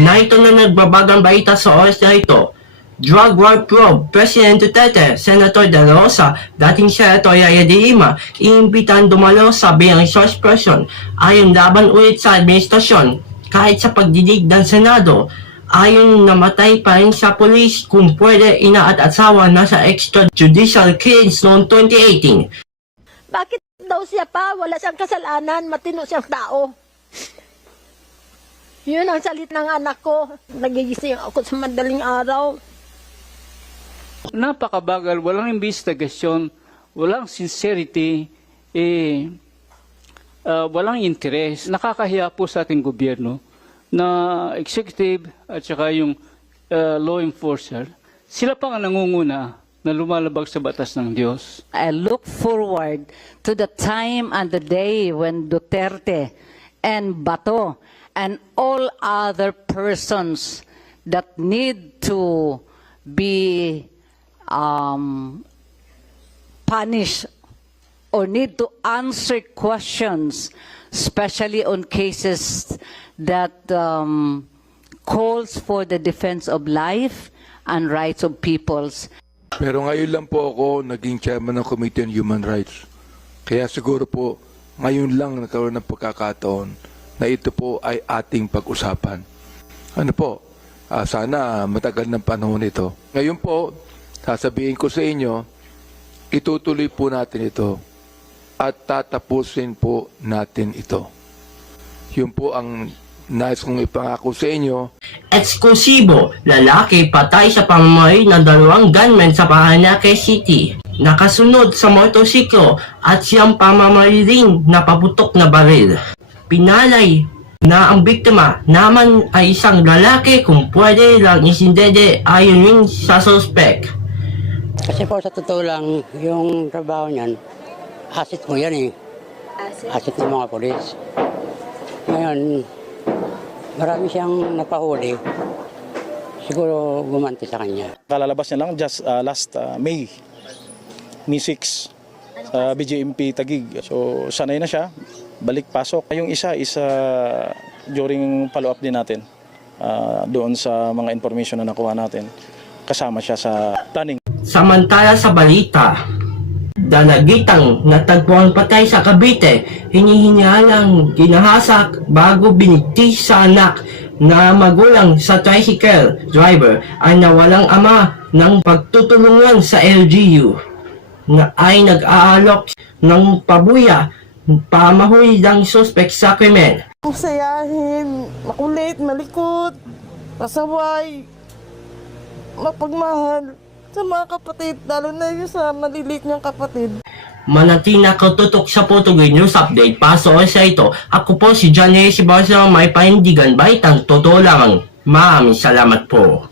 Na ito na nagbabagang balita sa oras na ito. Drug war probe, President Duterte, Senator De La Rosa, dating Senator Yaya de Lima, iimbitahan dumalo sa bilang resource person ayon laban ulit sa administrasyon. Kahit sa pagdidig ng Senado, ayon namatay pa rin sa polis kung pwede ina at asawa na sa extrajudicial killings noong 2018. Bakit daw siya pa? Wala siyang kasalanan, matino siyang tao. Yun ang salit ng anak ko. Nagigising ako sa madaling araw. Napakabagal, walang investigasyon, walang sincerity, walang interes. Nakakahiya po sa ating gobyerno na executive at saka yung law enforcer, sila pa nga nangunguna na lumalabag sa batas ng Diyos. I look forward to the time and the day when Duterte and Bato and all other persons that need to be punished or need to answer questions, especially on cases that calls for the defense of life and rights of peoples. Pero ngayon lang po ako naging chairman ng Committee on Human Rights. Kaya siguro po, ngayon lang nagkaroon ng pagkakataon na ito po ay ating pag-usapan. Ano po, sana matagal ng panahon ito. Ngayon po, sasabihin ko sa inyo, itutuloy po natin ito at tatapusin po natin ito. Yun po ang nais kong ipangako sa inyo. Eksklusibo, lalaki patay sa pamamahay ng 2 gunmen sa Parañaque City. Nakasunod sa motorsiklo at siyang pamamahay rin na paputok na baril. Pinalay na ang biktima naman ay isang lalaki kung pwede lang isindede ayon rin sa suspect. Kasi po sa totoo lang, yung trabaho niyan, asset mo yan eh. Asset ng mga polis. Ngayon, marami siyang napahuli. Siguro gumanti sa kanya. Kalalabas niya lang just last May 6 sa BJMP Taguig. So sanay na siya, balik pasok. Yung isa during follow-up din natin doon sa mga information na nakuha natin. Kasama siya sa planning. Samantala sa balita, dalagitang natagpuan patay sa Cavite, hinihinalang ginahasak bago binigtis sa anak na magulang sa tricycle driver ay nawalang ama ng pagtutulungan sa LGU na ay nag-aalok ng pabuya pamahuli ng suspect sa krimen. Masayahin, makulit, malikot, masaway, mapagmahal sa mga kapatid, lalo na yung sa maliliit niyang kapatid. Manatili ka tutok sa Putuloy News Update para sa oras na ito. Ako po si John Reyes Barcelona, may panindigan, baitang totoo lamang. Maraming salamat po.